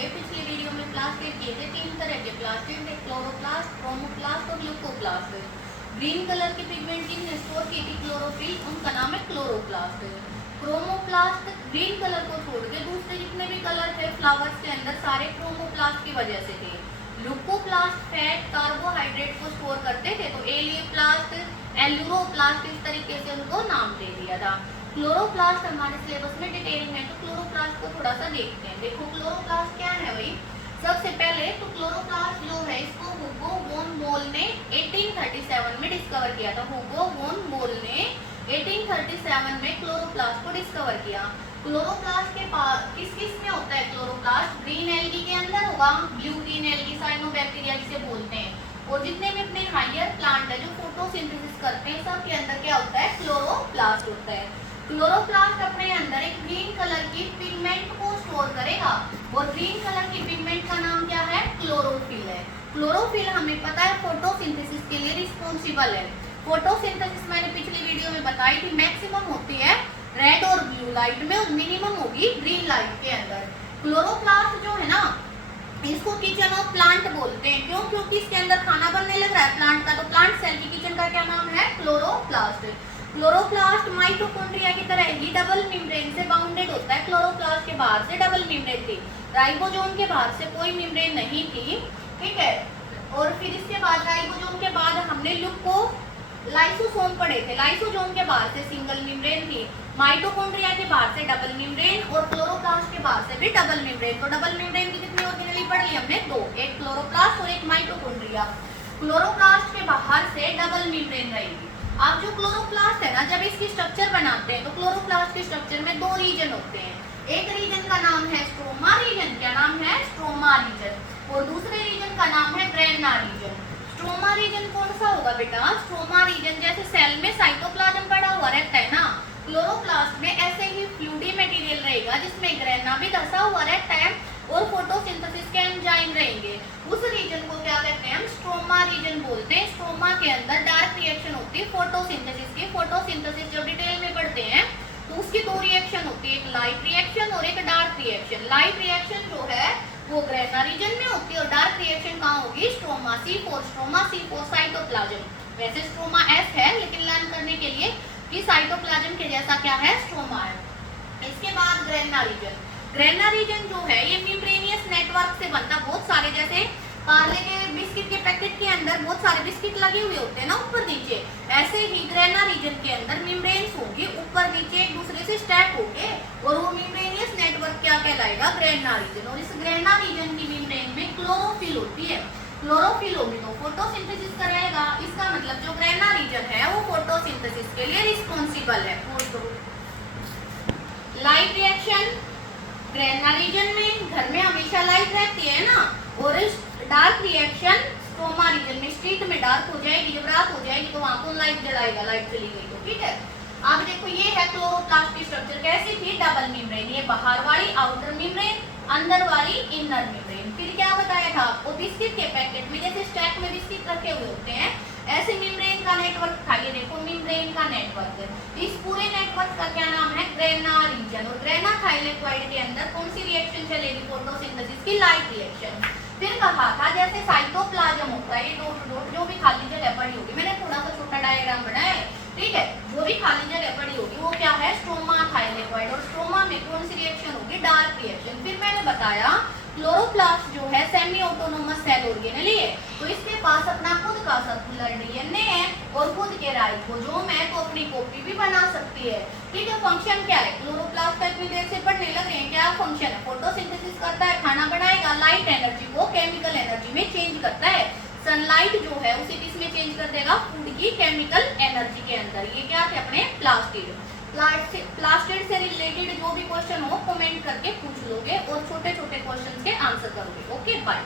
होंगे। पिछली वीडियो में प्लास्टिड किए थे, 3 तरह के प्लास्टिड थे, क्लोरोप्लास्ट, क्रोमोप्लास्ट और ल्यूकोप्लास्ट। ग्रीन कलर की पिगमेंट जिनने स्टोर की थी क्लोरोफिल, उनका नाम है क्लोरोप्लास्ट। क्रोमोप्लास्ट ग्रीन कलर को छोड़ के दूसरे जितने भी कलर थे फ्लावर्स के अंदर सारे क्रोमोप्लास्ट की वजह से थे। ल्यूकोप्लास्ट फैट कार्बोहाइड्रेट को स्टोर करते थे, तो एलियोप्लास्ट, एल्यूरोप्लास्ट इस तरीके से उनको नाम दे दिया था। क्लोरोप्लास्ट हमारे सिलेबस में डिटेल है, तो क्लोरोप्लास्ट को थोड़ा सा देखते हैं। देखो क्लोरोप्लास्ट क्या है भाई। सबसे पहले तो क्लोरोप्लास्ट जो है इसको हुगो वोन मोल ने 1837 में डिस्कवर किया था। हुगो वोन मोल ने 1837 में क्लोरोप्लास्ट को डिस्कवर किया। क्लोरोप्लास्ट के पास किस किस में होता है क्लोरोप्लास्ट? ग्रीन एल्गी के अंदर होगा, ब्लू ग्रीन एल्गी साइनोबैक्टीरिया जिसे बोलते हैं, और जितने भी अपने हायर प्लांट है जो फोटोसिंथेसिस करते हैं सब के अंदर क्या होता है? क्लोरोप्लास्ट होता है। क्लोरोप्लास्ट अपने अंदर एक ग्रीन कलर की पिगमेंट को स्टोर करेगा, और ग्रीन कलर की पिगमेंट का नाम क्या है? क्लोरोफिल है। क्लोरोफिल हमें पता है फोटोसिंथेसिस के लिए रिस्पॉन्सिबल है। फोटोसिंथेसिस मैंने पिछली वीडियो में बताई थी, मैक्सिमम होती है रेड और ब्लू लाइट में और मिनिमम होगी ग्रीन लाइट के अंदर। क्लोरोप्लास्ट जो है ना, इसको किचन ऑफ प्लांट बोलते हैं। क्यों? क्योंकि इसके अंदर खाना बनने लग रहा है प्लांट का, तो प्लांट सेल की किचन का क्या नाम है? क्लोरोप्लास्ट। क्लोरोप्लास्ट माइटोकॉन्ड्रिया की तरह ही डबल मेम्ब्रेन से बाउंडेड होता है। क्लोरोप्लास्ट के बाहर से डबल मेम्ब्रेन थी, राइबोसोम के बाहर से कोई मेम्ब्रेन नहीं थी, ठीक है। और फिर इसके बाद राइबोसोम के बाद हमने लाइसोसोम पढ़े थे। लाइसोसोम के बाहर से सिंगल मेम्ब्रेन थी, माइटोकॉन्ड्रिया के बाहर से डबल मेम्ब्रेन, और क्लोरोप्लास्ट के बाहर से भी डबल मेम्ब्रेन। तो डबल मेम्ब्रेन की कितनी ऑर्गेनेली पढ़ ली हमने? 2, एक क्लोरोप्लास्ट और एक माइटोकॉन्ड्रिया। क्लोरोप्लास्ट के बाहर से डबल मेम्ब्रेन रहेगी। अब जो क्लोरोप्लास्ट है ना, जब इसकी स्ट्रक्चर बनाते हैं तो क्लोरोप्लास्ट के स्ट्रक्चर में 2 रीजन होते हैं। एक रीजन का नाम है स्ट्रोमा रीजन। क्या नाम है? Stroma region. और दूसरे रीजन का नाम है ग्रेना रीजन। स्ट्रोमा रीजन कौन सा होगा बेटा? स्ट्रोमा रीजन जैसे सेल में साइटोप्लाज्म पड़ा हुआ रहता है ना, क्लोरोप्लास्ट में ऐसे ही फ्लूइडी मटेरियल रहेगा जिसमें ग्रेना भी धसा हुआ रहता है और फोटोसिंथेसिस के एंजाइम रहेंगे। उस रीजन को क्या कहते हैं? हम स्ट्रोमा रीजन बोलते हैं। स्ट्रोमा के अंदर डार्क रिएक्शन होती है फोटोसिंथेसिस की। फोटोसिंथेसिस जो डिटेल में पढ़ते हैं तो उसकी 2 रिएक्शन होती है, एक लाइट रिएक्शन और एक डार्क रिएक्शन। लाइट रिएक्शन जो है वो ग्रेना रीजन में होती है और डार्क रिएक्शन कहाँ होगी? Stroma C4। Stroma C4 cytoplasm. वैसे स्ट्रोमा S है, लेकिन लर्न करने के लिए कि साइटोप्लाज्म के जैसा क्या है? स्ट्रोमा है। इसके बाद ग्रेना रीजन। ग्रेना रीजन जो है ये मेम्ब्रेनियस नेटवर्क से बनता, बहुत सारे जैसे पार्ले के बिस्किट के पैकेट के अंदर बहुत सारे बिस्किट लगे हुए होते हैं ना ऊपर नीचे, ऐसे ही ग्रेना रीजन के अंदर मेम्ब्रेन्स होंगे ऊपर नीचे एक दूसरे से स्टैक होंगे, और वो मेम्ब्रेनियस नेटवर्क क्या कहलाएगा? Grana region. और इस ग्रेना रीजन की मेम्ब्रेन में क्लोरोफिल होती है। क्लोरोफिल होगी तो फोटोसिंथेसिस करेगा। इसका मतलब जो ग्रेना रीजन है वो फोटोसिंथेसिस के लिए रिस्पॉन्सिबल है। लाइट रिएक्शन ग्रेना रीजन में, घर में हमेशा लाइट रहती है ना, और इस डार्क रिएक्शन स्ट्रोमा रीजन में, स्ट्रीट में डार्क हो जाएगी, जब रात हो जाएगी तो वहां कौन लाइट जलाएगा? लाइट चली गई तो, ठीक है। अब देखो ये है क्लोरोप्लास्ट की स्ट्रक्चर कैसी थी? Double membrane. ये बाहर वाली आउटर मेम्ब्रेन, अंदर वाली इनर मेम्ब्रेन। फिर क्या बताया था आपको? बिस्किट के पैकेट में जैसे स्टैक में बिस्किट रखे हुए होते हैं, ऐसे मेम्ब्रेन का नेटवर्क था। ये देखो मेम्ब्रेन का नेटवर्क। इस पूरे नेटवर्क का क्या नाम है? Grana region. और ग्रेना थाइलेक्वाइड के अंदर कौन सी रिएक्शन चलेगी? फोटोसिंथेसिस की लाइट रिएक्शन। फिर कहा था जैसे साइटोप्लाज्म होता है, ये डॉट डॉट जो भी खाली जगह पड़ी होगी, मैंने थोड़ा सा छोटा डायग्राम बनाया है, ठीक है, जो भी खाली जगह पड़ी होगी वो क्या है? Stroma thylakoid. और स्ट्रोमा में कौन सी रिएक्शन होगी? Dark reaction. फिर मैंने बताया क्लोरोप्लास्ट जो है सेमी ऑटोनोमस सेल ऑर्गेनेली है, तो इसके पास अपना खुद का सर्कुलर डीएनए है और खुद के राइबोसोम है, तो अपनी कॉपी भी बना सकती है, ठीक है। फंक्शन क्या है? क्लोरोप्लास्ट का इतनी देर से पढ़ने लग रहे हैं, क्या फंक्शन है? फोटोसिंथेसिस करता है, खाना बनाएगा, लाइट एनर्जी को केमिकल एनर्जी में चेंज करता है। सनलाइट जो है उसे किसमें चेंज कर देगा? फूड की केमिकल एनर्जी के अंदर। ये क्या थे? अपने प्लास्टिड। प्लास्टिड से रिलेटेड जो भी क्वेश्चन हो कमेंट करके पूछ लोगे और छोटे छोटे क्वेश्चन के आंसर करोगे। Okay, bye.